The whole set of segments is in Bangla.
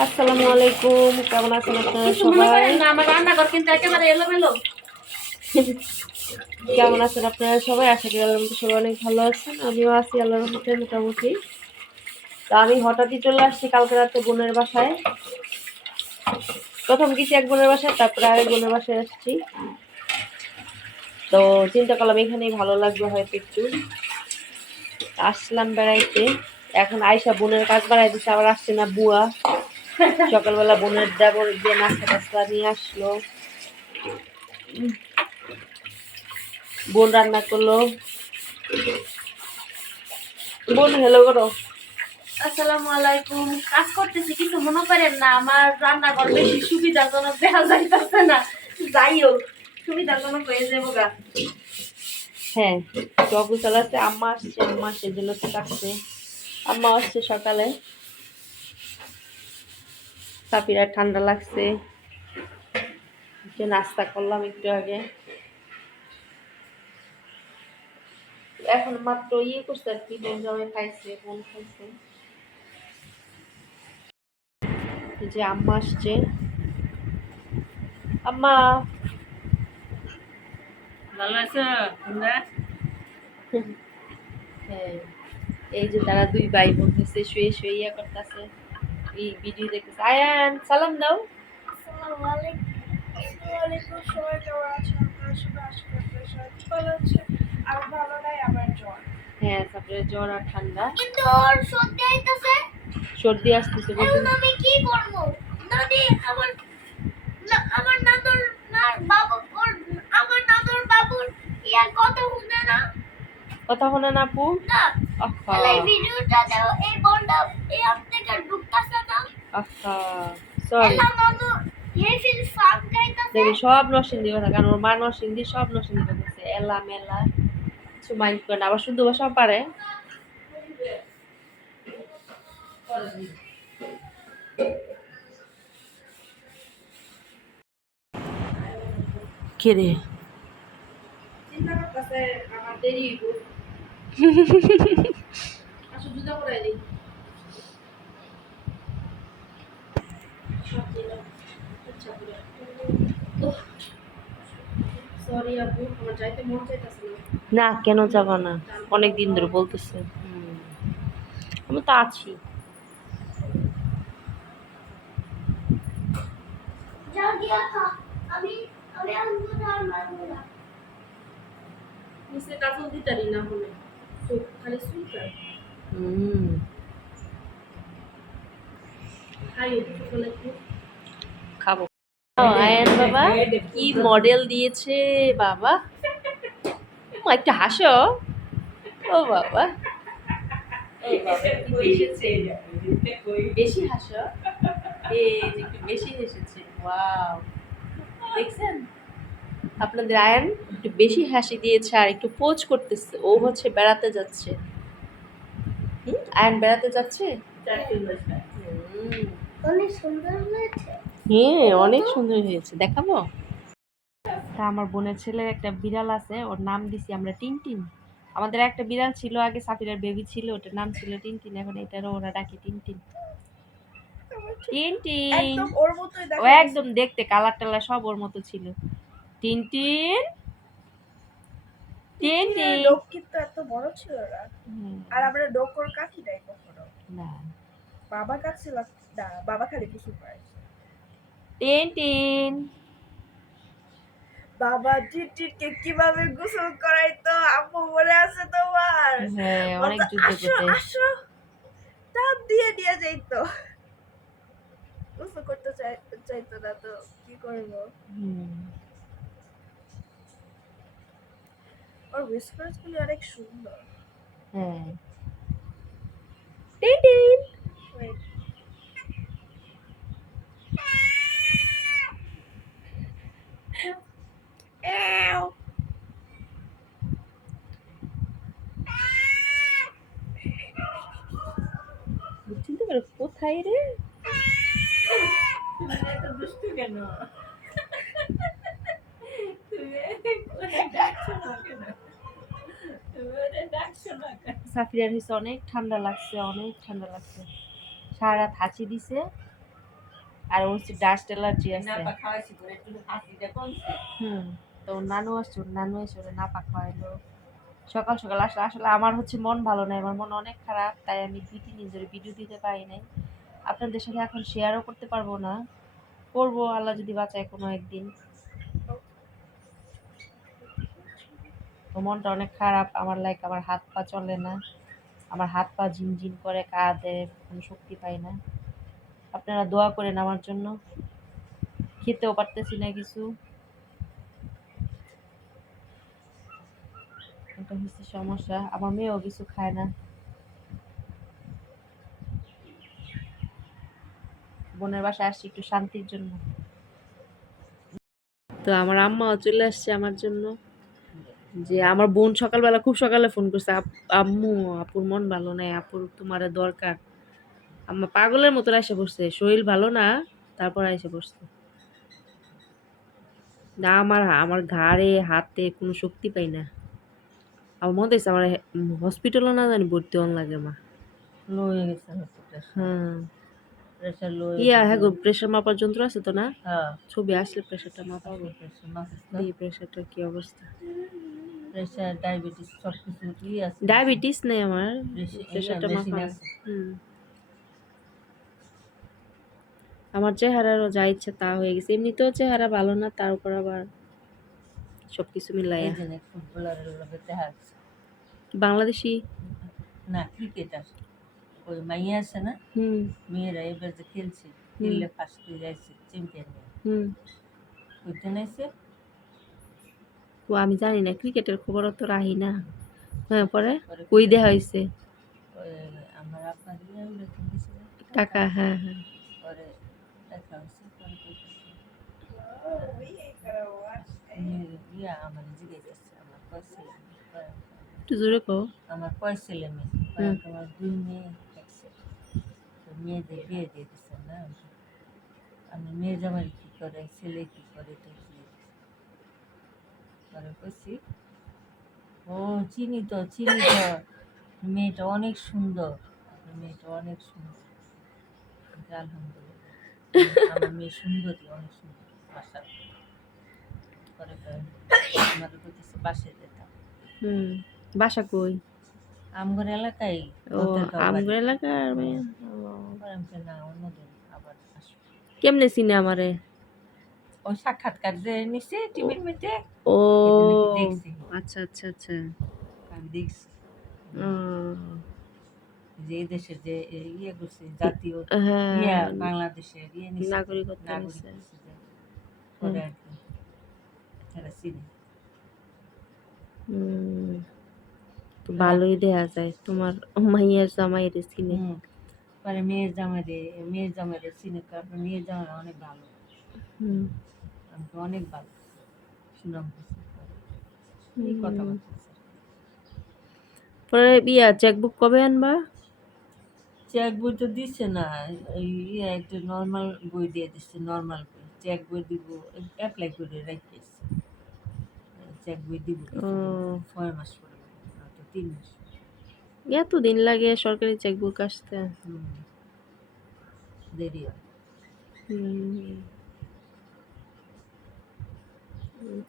আসসালামু আলাইকুম কেমন আছেন আপনারা সবাই? কেমন আছেন আপনারা সবাই? আশা করি আল্লাহর মতো সবাই অনেক ভালো আছেন। আমিও আছি আল্লাহর মতো মোটামুটি। তো আমি হঠাৎই চলে আসছি কালকে রাতে বোনের বাসায়। প্রথম গেছি এক বোনের বাসায় তারপরে আরেক বোনের বাসায় আসছি। তো চিন্তা করলাম এখানেই ভালো লাগবে হয়তো একটু। আসলাম বেড়াইতে। এখন আয়সা বোনের কাজ বাড়াই দিচ্ছে আবার আসছে না বুয়া। সকালবেলা বোনের দেবর দিয়ে নাস্তা টাস্তা নিয়ে আসলো। বোন রান্না করল। বোন হেলো করো। আসসালামু আলাইকুম। কাজ করতেছি কিন্তু মনে করেন না আমার রান্নাঘর বেশি সুবিধাজনক দেখা যাইতেছে না। যাই হোক সুবিধাজনক হয়ে যাব গা। হ্যাঁ টকু চালাচ্ছে আম্মা আসছে আম্মা তো কাটছে আম্মা আসছে সকালে। সাপিরা ঠান্ডা লাগছে। একটু নাস্তা করলাম একটু আগে। এখন মাত্র ইয়ে করছে আর কি বোন জামাই খাইছে বোন খাইছে। যে আম্মা আসছে। আম্মা! ভালো আছে? তোমরা? এই যে তারা দুই ভাই বোন শুয়ে শুয়ে ইয়া করতেছে। এই ভিডিও দেখতেছে। আয়ান সালাম দাও। হ্যাঁ আর আমার বাবু আমার নাদর বাবুর ইয়ার কথা শুনে না কথা শোনা না আপু না আহা তাহলে এই ভিডিওটা দাও এই বলটা এই আপ থেকে ঢুকতাছে না আহা সরি এলা নানু হে ফিল ফাক গাইতাছে। দেখি সব নরসিংদী কথা কারণ ওর মা নরসিংদী সব নরসিংদী কথা এলা মেলা কিছু মাইন্ড করে না আবার শুদ্ধ ভাষাও পারে। কে রে? চিন্তা করতেছে আমার দেরি না কেন যাব না? অনেক দিন ধরে বলতেছে। আমি তো আছি। আমি আমি একটু বলে একটু খাব। আয়ান বাবা কি মডেল দিয়েছে বাবা। ও, একটু হাসো। ও বাবা। বেশি হাসো। এই যে একটু বেশি হেসেছে। ওয়াও। দেখছেন? আপনাদের আয়ান একটু বেশি হাসি দিয়েছে আর একটু পোজ করতেছে। ও হচ্ছে বেড়াতে যাচ্ছে। হুম? আয়ান বেড়াতে যাচ্ছে? অনেক সুন্দর হয়েছে হ্যাঁ অনেক সুন্দর হয়েছে। দেখাবো? তা আমার বোনের ছেলের একটা বিড়াল আছে ওর নাম দিছি আমরা টিনটিন। আমাদের একটা বিড়াল ছিল আগে সাফিরার বেবি ছিল ওটার নাম ছিল টিনটিন এখন এটারও ওরা ডাকে টিনটিন। টিনটিন! ওর ও একদম দেখতে কালার টালার সব ওর মতো ছিল। টিনটিন টিনটিন ডোক কিন্তু এত বড় ছিল না। আর আমরা ডোক ওর কাটি নাই কখনো। না। বাবা কাটছিল না বাবা খালি কিছু পায়। টিনটিন বাবা টিটিকে কীভাবে গোসল করাইতো আপু মনে আছে তোমার। হ্যাঁ অনেক যুদ্ধ করতে। আসো। তাপ দিয়ে দিয়ে যাইতো। গোসল করতে চাই চাইতো না তো কি করব? হুম। হুইসপার্স গুলি অনেক সুন্দর হ্যাঁ Wait. পারো কোথায় রে? দুষ্টু কেন তুমি ওরে ডাকছো না কেন তুমি ওরে ডাকছো না কেন সাফিরার হয়েছে অনেক ঠান্ডা লাগছে অনেক ঠান্ডা লাগছে। সারা রাত হাঁচি দিছে আর ওর ডাস্ট অ্যালার্জি আছে। নাপা হুম তো নানু আসছে নানু এসে ওরা না পাক খাওয়াইলো। সকাল সকাল আসলে আসলে আমার হচ্ছে মন ভালো নাই আমার মন অনেক খারাপ তাই আমি দুই তিন দিন ধরে ভিডিও দিতে পারি নাই। আপনাদের সাথে এখন শেয়ারও করতে পারব না। করব আল্লাহ যদি বাঁচায় কোনো একদিন। তো মনটা অনেক খারাপ আমার লাইক আমার হাত পা চলে না। আমার হাত পা ঝিমঝিম করে কাঁদে কোনো শক্তি পাই না। আপনারা দোয়া করেন আমার জন্য। খেতেও পারতেছি না কিছু। এটা হচ্ছে সমস্যা। আমার মেয়েও কিছু খায় না। বোনের বাসায় আসছি, একটু শান্তির জন্য। তো আমার আম্মাও চলে আসছে আমার জন্য। যে আমার বোন সকালবেলা খুব সকালে ফোন করছে "আপ- আম্মু আপুর মন ভালো নাই আপুর তোমার দরকার। আম্মা পাগলের মতো এসে বসছে শরীর ভালো না তারপর এসে বসছে না আমার আমার ঘাড়ে হাতে কোনো শক্তি পাই না। আমার মনে হচ্ছে আমার হসপিটালও না জানি ভর্তি হন লাগে মা। হয়ে গেছে প্রেশার হ্যাঁ। প্রেশার লো ইয়া হ্যাঁ গো প্রেশার মাপার যন্ত্র আছে তো না? হ্যাঁ। ছবি আসলে প্রেশারটা মাপাবো প্রেশার মাপিস এই প্রেশারটার কি অবস্থা? প্রেশার ডায়াবেটিস সব কিছু কি আছে? ডায়াবেটিস নেই আমার। বেশি মাপা। হুম। আমার চেহারারও যা ইচ্ছা তা হয়ে গেছে। এমনিতেও চেহারা ভালো না তার উপর আবার সব কিছু যাচ্ছে। বাংলাদেশি? না ক্রিকেটার ওই মাইয়া আছে না হুম। মেয়েরা এবার যে খেলছে খেললে ফার্স্ট হয়ে। যাচ্ছে চ্যাম্পিয়ন ওইতে নাইছে? ও আমি জানি না ক্রিকেটের খবর তো রাহি না। হ্যাঁ পরে? কই দেয়া হয়েছে। আমার আপনাদের টাকা হ্যাঁ হ্যাঁ। পরে দেখা আমার জিজ্ঞাসা আমার একটু জোরে কো আমার ছেলে মেয়ে আমার দুই মেয়ে। মেয়েদের বিয়ে দিয়ে দিচ্ছে না? আমি মেয়ে জামাই কি করে, ছেলে কি করে, তো কি? পরে কইছি, ও চিনি তো চিনি তো। মেয়েটা অনেক সুন্দর। মেয়েটা অনেক সুন্দর। আলহামদুলিল্লাহ। আমার মেয়ে সুন্দরী, অনেক সুন্দর। বাসা পরে আমার কইতেছে বাসে যেতাম। হুম, বাসা কই? আমগর এলাকায় ও মেয়ে না অন্যদিন আবার কেমনে চিনে আমারে? ওই সাক্ষাৎকার যে নিছে টিভির মধ্যে। ও আচ্ছা আচ্ছা আচ্ছা। আমি দেখছি। যে এই দেশের যে ইয়ে করছে জাতীয় হ্যাঁ ইয়া বাংলাদেশের ইয়ে নিছে। নাগরিকত্ব নিছে। আর এরা চিনে। হুম, তো ভালোই দেয়া যায়। তোমার মাইয়ার জামাইয়ের চিনে হুম। পরে মেয়ের জামাইরে মেয়ের জামাইরে চিনে তারপর মেয়ের জামাইরা অনেক ভালো। হুম, অনেক ভালো এই কথা পরে বিয়া চেকবুক কবে আনবা? চেক বই তো দিচ্ছে না এই ইয়ে একটা নর্মাল বই দিয়ে দিচ্ছে নর্মাল বই। চেক বই দিব অ্যাপ্লাই করে রাখিয়েছে চেক বই দিব। ছয় মাস পরে। তিন মাস এত দিন লাগে সরকারি চেকবুক আসতে। হুম। দেরি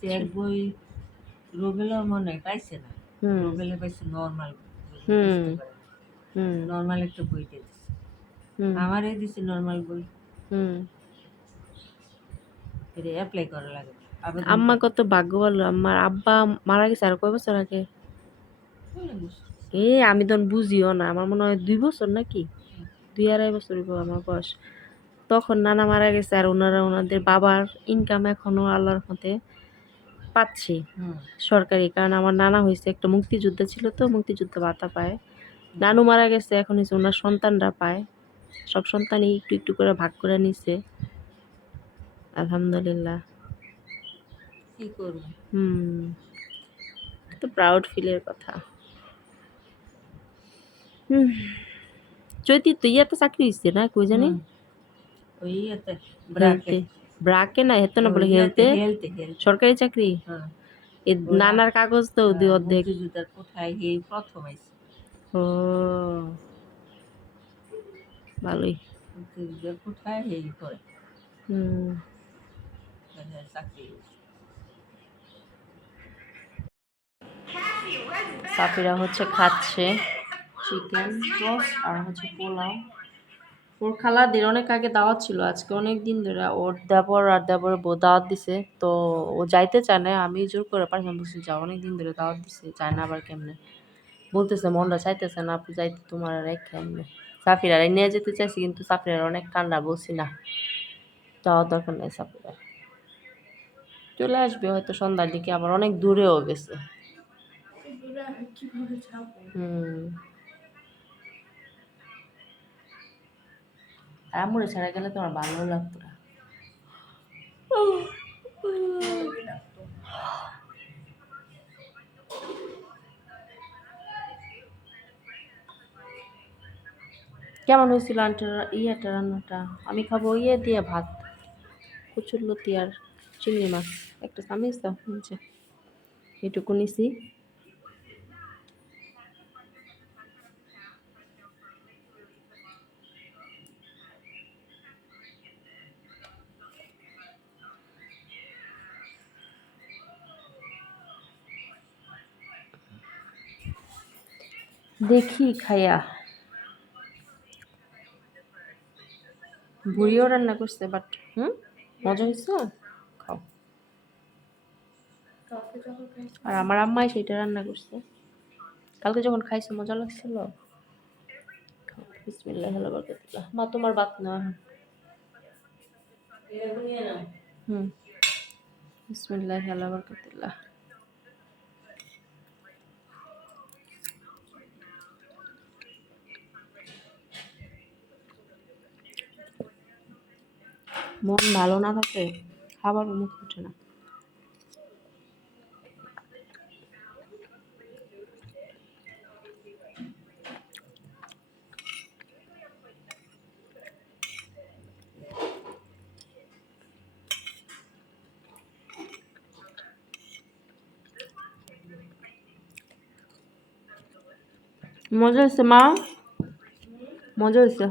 চেক বই রোবেলা মনে পাইছে না। হুম। পাইছে নর্মাল নর্মাল একটা বই দিয়ে দিচ্ছে হুম। আমারই দিচ্ছে নর্মাল বই। হুম। এটা অ্যাপ্লাই করা লাগে। আম্মা কত ভাগ্য ভালো আমার আব্বা মারা গেছে আর কয় বছর আগে? এ আমি তখন বুঝিও না। আমার মনে হয় দুই বছর নাকি? দুই আড়াই বছর আমার বয়স। তখন নানা মারা গেছে আর ওনারা ওনাদের বাবার ইনকাম এখনও আল্লাহর মতে পাচ্ছে সরকারি। কারণ আমার নানা হয়েছে একটা মুক্তিযুদ্ধ ছিল তো মুক্তিযুদ্ধ ভাতা পায়। নানু মারা গেছে এখন হচ্ছে ওনার সন্তানরা পায়। সব সন্তানই একটু একটু করে ভাগ করে নিছে। আলহামদুলিল্লাহ। কি করব? হুম। তো প্রাউড ফিলের কথা। যদি তুই এত চাকরি হচ্ছে না কই জানি। ওই ইয়েতে ব্রাকে। ব্রাকে না হেতে না বলে হেলতে? সরকারি চাকরি? হ্যাঁ। এই নানার কাগজ তো দুই অর্ধেক। কোথায় প্রথম আইছে ও। ভালোই। কোথায় করে। হুম। চাকরি হচ্ছে খাচ্ছে। চিকেন রোস্ট আর হচ্ছে পোলাও। ওর খালাদের অনেক আগে দাওয়াত ছিল আজকে অনেক দিন ধরে ওর দেবর আর দেবর বউ দাওয়াত দিছে তো ও যাইতে চায় না আমি জোর করে পারলাম বলছি যাও অনেক দিন ধরে দাওয়াত দিছে চায় না আবার কেমনে? বলতেছে মনটা চাইতেছে না আপু যাইতে তোমার আর এক কেমনে? সাফিরার নিয়ে যেতে চাইছি কিন্তু সাফিরার অনেক কান্না বলছি না। যাওয়ার দরকার নেই সাফিরার। চলে আসবে হয়তো সন্ধ্যার দিকে আবার অনেক দূরেও গেছে। হুম। আর আম্মুরে ছাড়া গেলে তোমার ভালো লাগতো না। কেমন হয়েছিল আন্টার ইয়েটা, রান্নাটা? আমি খাব ইয়ে দিয়ে ভাত, কচুর লতি আর চিংড়ি মাছ। একটা চামিচ দাও নিচে এটুকু নিছি। দেখি খাইয়া বুড়িও রান্না করছে বাট হুম? মজা হয়েছে? খাও। আর আমার আম্মাই সেটা রান্না করছে। কালকে যখন খাইছে, মজা লাগছিল। বিসমিল্লাহ হলো বরকতুল্লাহ মা, তোমার বাত না হুম। বিসমিল্লাহ হলো বরকতুল্লাহ মন ভালো না থাকে খাবার মুখ ওঠে না। মজা হয়েছে মা? মজা হয়েছে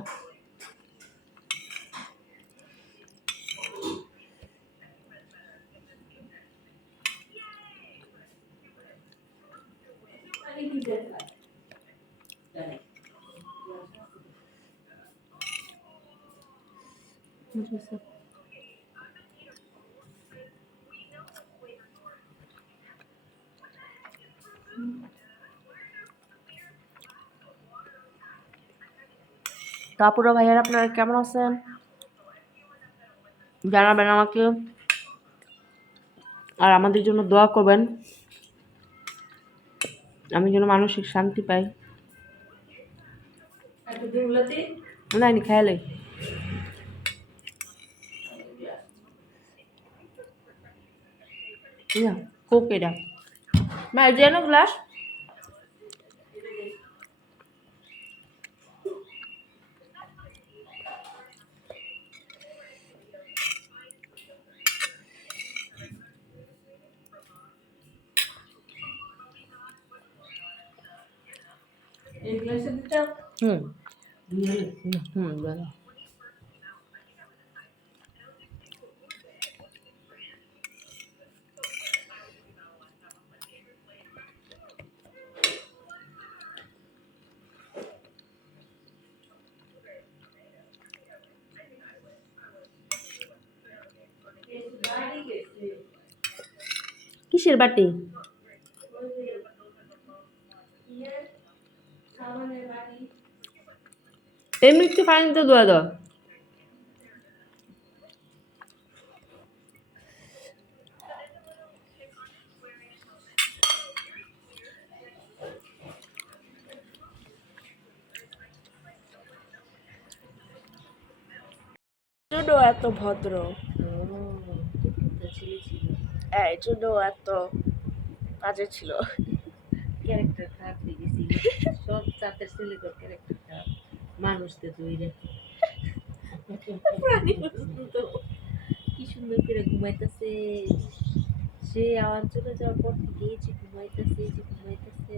মজা হয়েছে তারপরে ভাইয়ার আপনারা কেমন আছেন? জানাবেন আমাকে। আর আমাদের জন্য দোয়া করবেন। আমি যেন মানসিক শান্তি পাই। না খেয়ালে। কোক এটা? এই গ্লাস। হুম। হুম বলো। কিসের বাটি? এমনি একটু পানিতে ধোয়া দাও। জন্য এত ভদ্র। এই জন্য এত কাজে ছিল। ক্যারেক্টার খারাপ গেছি। সব জাতের ছেলেদের ক্যারেক্টার খারাপ। মানুষদের দইরে কি সুন্দর করে ঘুমাইতেছে। সে আওয়াজ চলে যাওয়ার পর থেকে এই যে ঘুমাইতেছে এই যে ঘুমাইতেছে।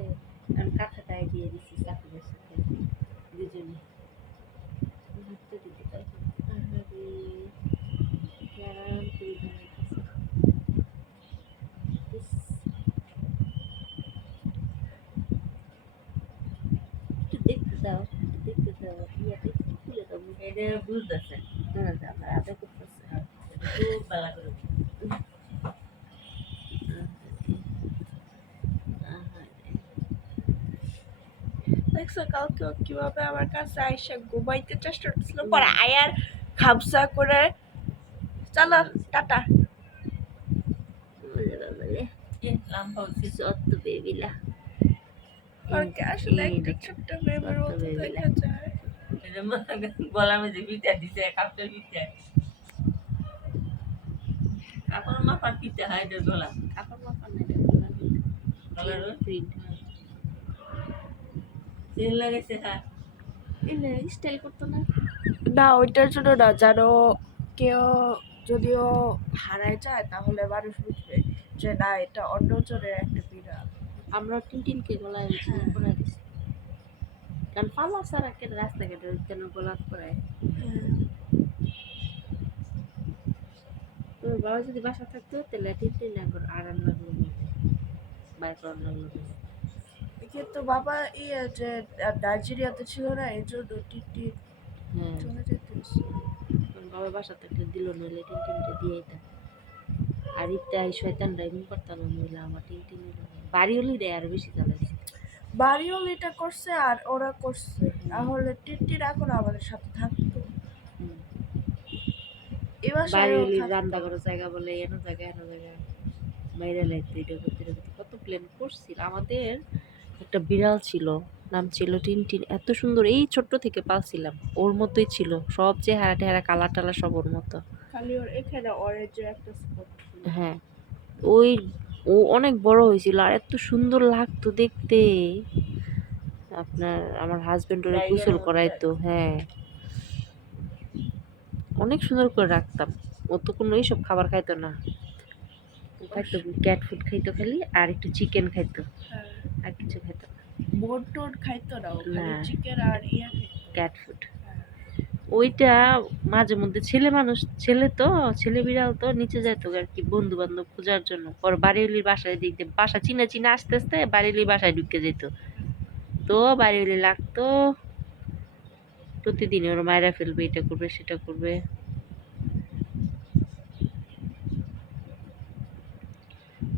আমি কাঁথাটায় দিয়ে দিচ্ছি চাকরির সাথে। দুজনে হাঁটতে দিতে তাই আরে এটা বুঝতেছে। আমার করতেছে খুব বেলা করে দেখছ কালকে কীভাবে আমার কাছে আইসা ঘুমাইতে চেষ্টা করছিল পরে আয়ার খাবসা করে চলো টাটা। আসলে একটা ছোট্ট বেবির মতো দেখা যায়। এটা গলা মধ্যে পিঠা দিছে কাপটা পিঠা কাপড় মাপার পিঠা হয় এটা গলা। কাপড় মাপা নাই গলার প্রিন্ট তেল লাগাইছে হ্যাঁ স্টাইল করতো না। না ওইটার জন্য না জানো কেউ যদিও হারায় যায় তাহলে মানুষ বুঝবে যে না এটা অন্য জনের একটা বিড়াল। আমরা টিনটিনকে গলায় হ্যাঁ। করে দিছি। কারণ পালা সারা কেন রাস্তাঘাটে কেন গোলা করে তোর বাবা যদি বাসা থাকতো তাহলে টিনটিন এখন আরাম লাগল বাইর করার লাগল কিন্তু বাবা ইয়ে যে নাইজেরিয়াতে ছিল না এই জন্য টিটি হ্যাঁ চলে যেতে বাবা বাসা থাকলে দিল নইলে টিনটিনটা দিয়ে দিতাম আর ইত্যা শয়তানরা এমন করতাম না নইলে আমার টিনটিন বাড়ি হলেই দেয় আরও বেশি জ্বালাইছে বাড়িও এটা করছে আর ওরা করছে। তাহলে টিটির এখন আমাদের সাথে থাকতো। এবার বাড়ি রান্না করার জায়গা বলে এনো জায়গা এনো জায়গা। বাইরে লাগতো এটা করতে কত প্ল্যান করছিল আমাদের একটা বিড়াল ছিল নাম ছিল টিনটিন। এত সুন্দর এই ছোট্ট থেকে পালছিলাম। ওর মতোই ছিল সব টেহারা কালার টালার সব ওর মতো। খালি ওর এখানে অরেঞ্জের একটা স্পট হ্যাঁ ওই ও অনেক বড় হয়েছিল আর এত সুন্দর লাগতো দেখতে। আপনার আমার হাজবেন্ড ওরে গোসল করাইতো হ্যাঁ। অনেক সুন্দর করে রাখতাম। ও তো কোনো এইসব খাবার খাইতো না। খাইতো ক্যাট ফুড খাইতো খালি আর একটু চিকেন খাইতো। হ্যাঁ। আর কিছু খাইতো বোন টোন খাইতো না চিকেন আর ইয়া ক্যাট ফুড। ওইটা মাঝে মধ্যে ছেলে মানুষ, ছেলে তো ছেলে বিড়াল তো নিচে যাইতো আর কি বন্ধু বান্ধব খোঁজার জন্য। পর বাড়িওলির বাসায় দিয়ে, বাসা চিনা চিনা আস্তে আস্তে বাড়িওলির বাসায় ঢুকে যেত। তো বাড়িওলি লাগতো প্রতিদিন ওর মায়েরা ফেলবে, এটা করবে, সেটা করবে।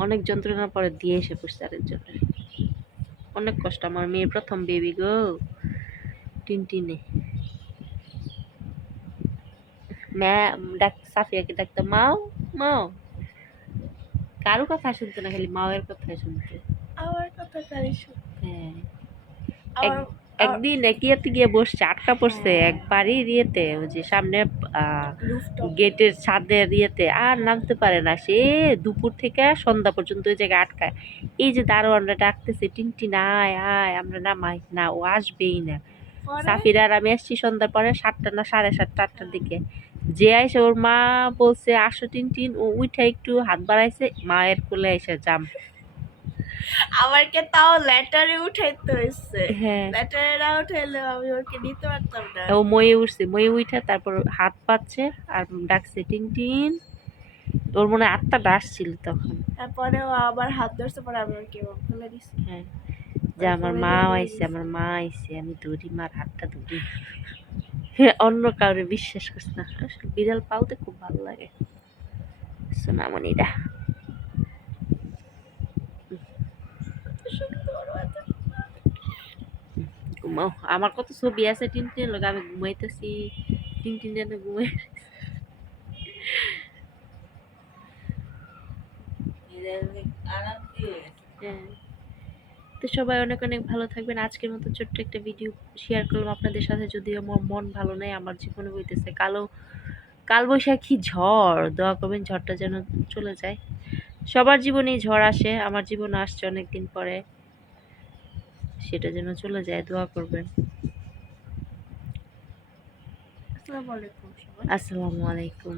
অনেক যন্ত্রণা পরে দিয়ে এসে পড়ছে আরেকজন অনেক কষ্ট, আমার মেয়ের প্রথম বেবি গো। টিনটিনে। ডাক সাফিয়াকে ডাকতো মাও মাও। কারও কথা শুনতো না খালি মাওয়ের কথাই শুনতো। আমার কথা খালি হ্যাঁ। একদিন এক ইয়েতে গিয়ে বসছে আটকা পড়ছে এক বাড়ির ইয়েতে ওই যে সামনে গেটের ছাদের ইয়েতে আর নামতে পারে না। সে দুপুর থেকে সন্ধ্যা পর্যন্ত ওই জায়গায় আটকায়। এই যে দারোয়ানরা ডাকতেছে টিনটিন আয় আয় আমরা নামাই। না ও আসবেই না। সাফির আর আমি আসছি সন্ধ্যার পরে সাতটা না সাড়ে সাতটা আটটার দিকে। যে আইসে ওর মা বলছে আসো টিনটিন ও উঠে একটু হাত বাড়াইছে মায়ের কোলে এসে জাম। আমাকে তাও লেটারে উঠাইতে হয়েছে হ্যাঁ। লেটারে না উঠাইলে আমি ওকে নিতে পারতাম না। ও ময়ে উঠছে ময়ে উঠে তারপর হাত পাচ্ছে আর ডাকছে টিনটিন ওর মনে আটটা ডাকছিল তখন। তারপরে ও আবার হাত ধরছে পরে আমি ওকে খুলে দিছি। হ্যাঁ। যে আমার মা আইছে আমার মা আইছে আমি দৌড়ি মার হাতটা দৌড়ি। হ্যাঁ, অন্য কাউরে বিশ্বাস করছে না। আসলে বিড়াল পালতে খুব ভালো লাগে। সোনামণিরা। ঘুমাও। আমার কত ছবি আছে টিনটিন লোক আমি ঘুমাইতেছি। টিনটিন যেন ঘুমাই আরাম দিয়ে। হ্যাঁ। তো সবাই অনেক অনেক ভালো থাকবেন। আজকের মতো ছোট্ট একটা ভিডিও শেয়ার করলাম আপনাদের সাথে। যদিও আমার মন ভালো নেই আমার জীবনে বইতেছে কালো কালবৈশাখী ঝড়। দোয়া করবেন ঝড়টা যেন চলে যায়। সবার জীবনেই ঝড় আসে আমার জীবনে আসছে অনেক দিন পরে। সেটা যেন চলে যায় দোয়া করবেন। আসসালামু আলাইকুম আসসালামু আলাইকুম।